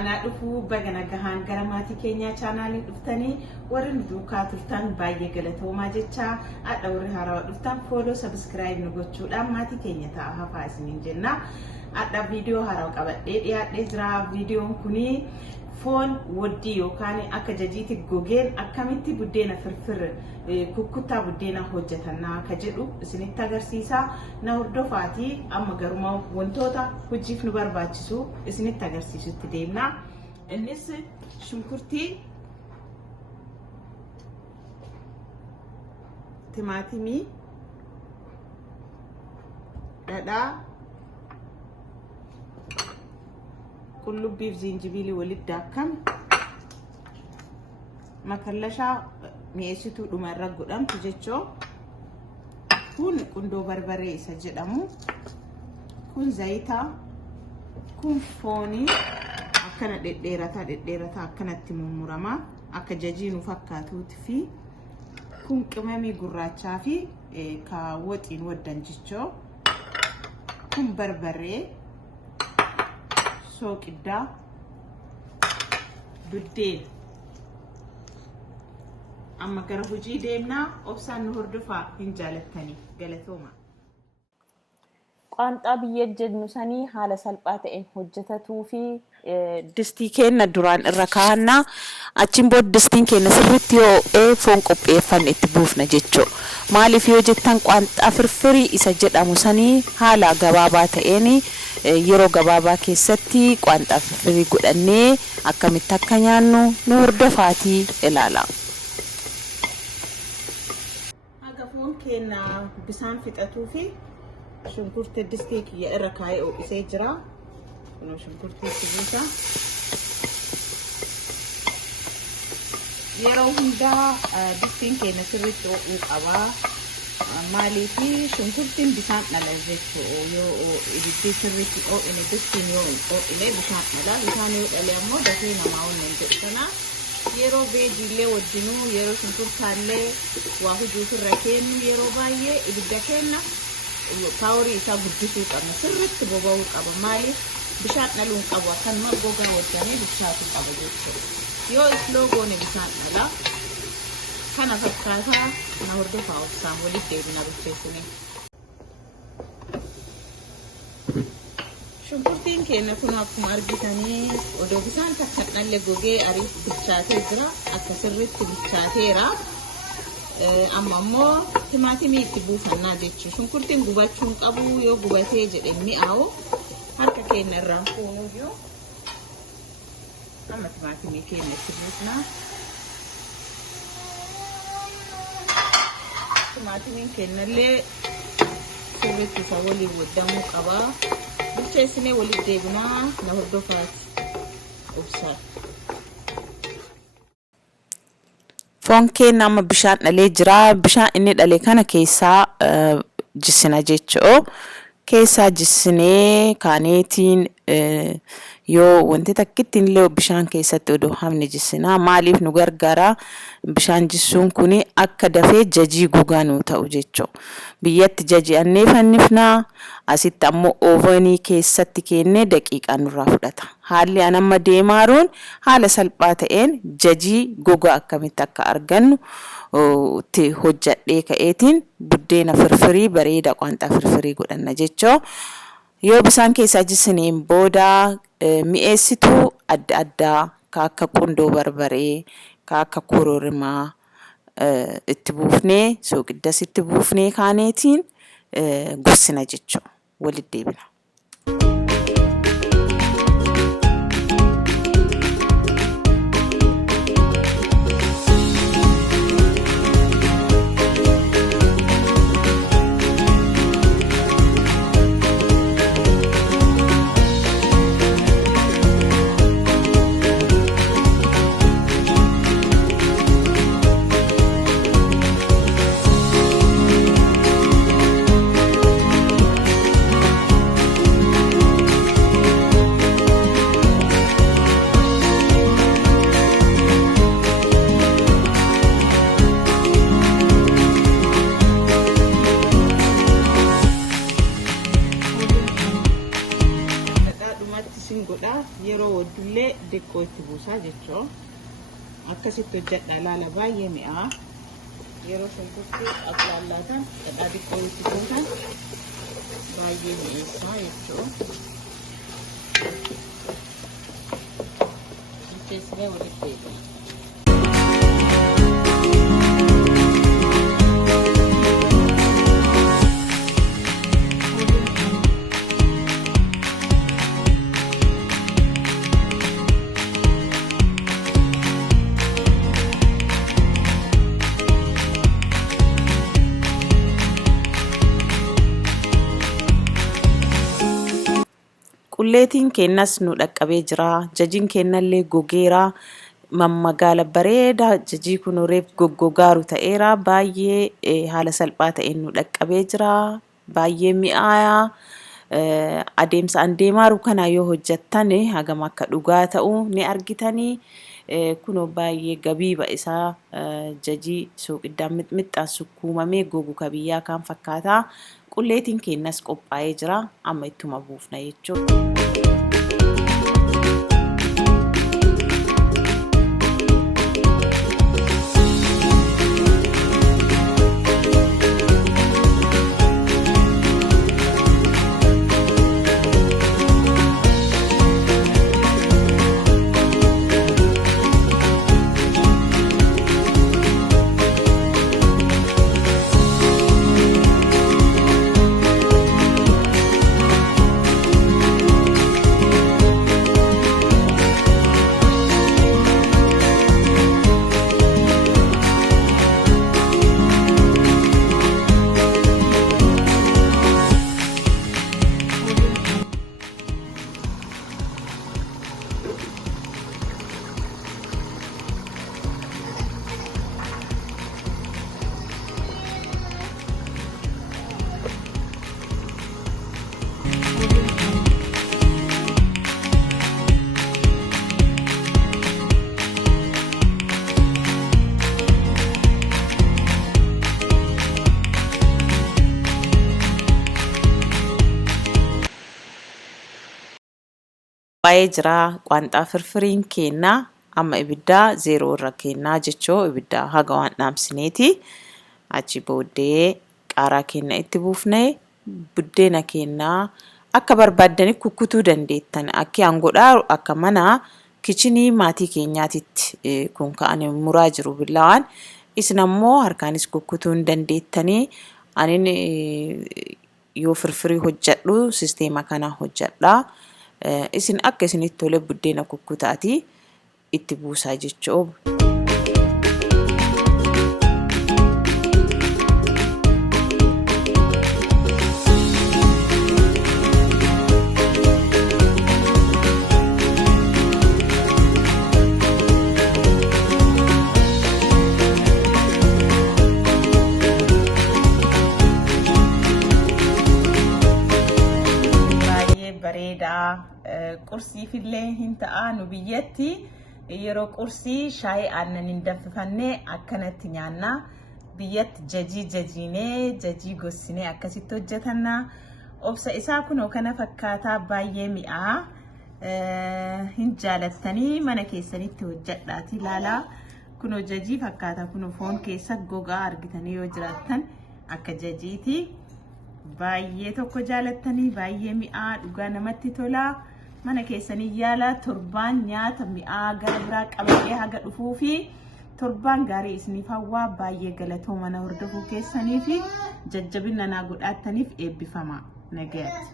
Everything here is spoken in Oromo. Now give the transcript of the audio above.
ana dhufu bagana gahan garamati Kenya channel dhuftani warri duukaa turtan baay'ee galatoomaa jecha adda warri haaraa dhuftan follow subscribe nu gochuudhaan maatii keenya ta'a hafaa isiniin jenna adda video haaraa qabadhee dhiyaadhee jira videoon kuni Foon Wojjiin yookaan akka jajiiti gogeen akkamitti buddeena firfir kukuttaa buddeena hojjetanna akka jedhu isinitti agarsiisa na hordofaatii amma garuma wantoota hojiif nu barbaachisu isinitti agarsiisutti deemna innis shunkurtii timaatimii dhadhaa qullubbii fi zinjibilii walitti daakame makallashaa mi'eessituu dhumarra godhamtu jechoo kun qundoo barbaree isa jedhamu kun zayita kun foonii akkana dhedheerataa akkanatti mummurama akka jajiinu fakkaatuuti fi kun qimamii gurraachaa fi ka Wojjiin waddan jechoo kun barbaree Kukuttaa Buddeena amma gara hojii deemnaa obsaan nu hordofaa hin jaalattanii galatooma. Quanta biyya jednu sanii haala salphaa ta'een hojjetatuu fi distii keenya duraan irra kaa'annaa achiin booda distiin keenya sirriitti yoo foon qopheeffanne itti buufna jechuu maaliif yoo jettan Quanta firfirii isa jedhamu sanii haala gabaabaa ta'een yeroo gabaabaa keessatti Quanta firfirii godhannee akkamitti akka nyaannu nu hordofaatii ilaala. Haga foon keenya bisaan fixatuu fi shunkurtii distii kiyya irra kaa'ee oobisee jira. Kun shunkurtii tibuusa. Yeroo hundaa distiin keenya sirriitti oobuu qaba. Maaliif shunkurtiin bisaan dhala jechuu yoo ibiddi sirriitti oobine distiin yoo oobine bisaan dhala. Bisaan yoo dhale ammoo dafee namaa waliin jedhana. Yeroo beejiillee wajjinuu yeroo shunkurtaallee waa hujuutirra kennu yeroo baay'ee ibidda kenna. Power isa guddisuu qabna sirriitti boba'uu qaba maaliif bishaan dhaluun qabu akkanuma gogaa wajjanii bishaatu qaba jechuudha yoo slow goone bishaan dhala kana fakkaataa na hordofaa obsaan walitti deebina bilcheessine. Shunkurtiin keenya kun akkuma argitanii odoo bishaan takka dhalle gogee ariif bilchaatee jira akka sirriitti bilchaateera. Amma ammoo timaatimii itti buufannaa jechuudha. Shunkurtiin gubachuun qabu yoo gubatee jedhe mi'aawu harka keenya irraan fuunuyyuu amma timaatimii keenya itti buufnaa. Timaatimiin keenyallee sirriitti isa waliin waddamuu qaba. Bilcheessinee walitti deebinaa na hordofaati obsaa. Foon keenya amma bishaan dhalee jira. Bishaan inni dhalee kana keessaa jissina jechuu. Keessaa jissinee kaaneetiin yoo wanti takkitti illee bishaan keessatti odoo hafne jissina. Maaliif nu gargaara? Bishaan jissuun kuni akka dafee jajii gogaa nu ta'u jechuu. Biyyatti jaji'annee fannifnaa. Asitti ammoo ovenii keessatti kennee daqiiqaa nurraa fudhata. Haalli an amma deemaaruun haala salphaa ta'een jajii gogaa akkamitti akka argannu itti hojjadhee ka'eetiin buddeena firfirii bareeda Quanta firfirii godhanna jechuu. Yoo bisaan keessaa jissineen booda mi'eessituu adda addaa ka akka qundoo barbaree ka akka kororimaa itti buufnee soogiddas itti buufnee kaaneetiin gossina jechuu walitti deebina. kanatti sin godha yeroo wadullee diqqoo itti buusaa jechuu akkasitti hojjedha laala baay'ee mi'aa yeroo shunkurtii aqlaallatan dhadhaa diqqoo itti buusan baay'ee mi'eessaa jechuu keessee walitti eega. Qulleetiin kennas nu dhaqqabee jira. Jajiin kennallee gogeera. Magaala bareedaa jajii kun reef goggogaaru ta'eera. Baay'ee haala salphaa ta'een nu dhaqqabee jira. Baay'ee mi'aayaa. Adeemsa deemaaru kana yoo hojjettan hagam akka dhugaa ta'u ni argitanii. Kunoo baay'ee gabiiba isaa jajii suuqiddaan mixmixaan sukkuumamee gogu kabiyyaa kan fakkaata. Qulleetiin kennas qophaa'ee jira. Amma ittuma buufna jechuudha. Baay'ee jira Quanta firfiriin kennaa amma ibiddaa 0 irra kennaa jechuu ibiddaa haga waan dhaamsineeti achi booddee qaaraa kenna itti buufnee buddeena kennaa akka barbaaddanii kukkutuu dandeettan akka aangodhaa akka mana kichinii maatii keenyaatitti kun ka'anii muraa jiru billaan isin ammoo harkaanis kukkutuu dandeettanii anin yoo firfirii hojjedhu sisteema kana hojjedha. Isin akka isinitti tole buddeena kukkutaati itti buusaa jechuu. Qursii fillee hin ta'a nu biyyatti yeroo qursii shaayii aannan danfifannee akkanatti nyaanna biyyatti jajiinee jajii gossinee akkasitti hojjetanna obsa isaa kunoo kana fakkaataa baay'ee mi'aa hin jaalattanii mana keessanitti hojjedhaati ilaalaa kunoo jajii fakkaataa kunoo foon keessa gogaa argitanii yoo jiraattan akka jajiiti baay'ee tokko jaalattanii baay'ee mi'aa dhugaa namatti tolaa. Mana keessanii yaala torbaan nyaata mi'aa gara biraa qabee haga dhufuu fi torbaan gaarii isiniif hawwaa baay'ee galatoo mana hordofuu keessanii fi jajjabina naa godhattaniif eebbifama nagaatti.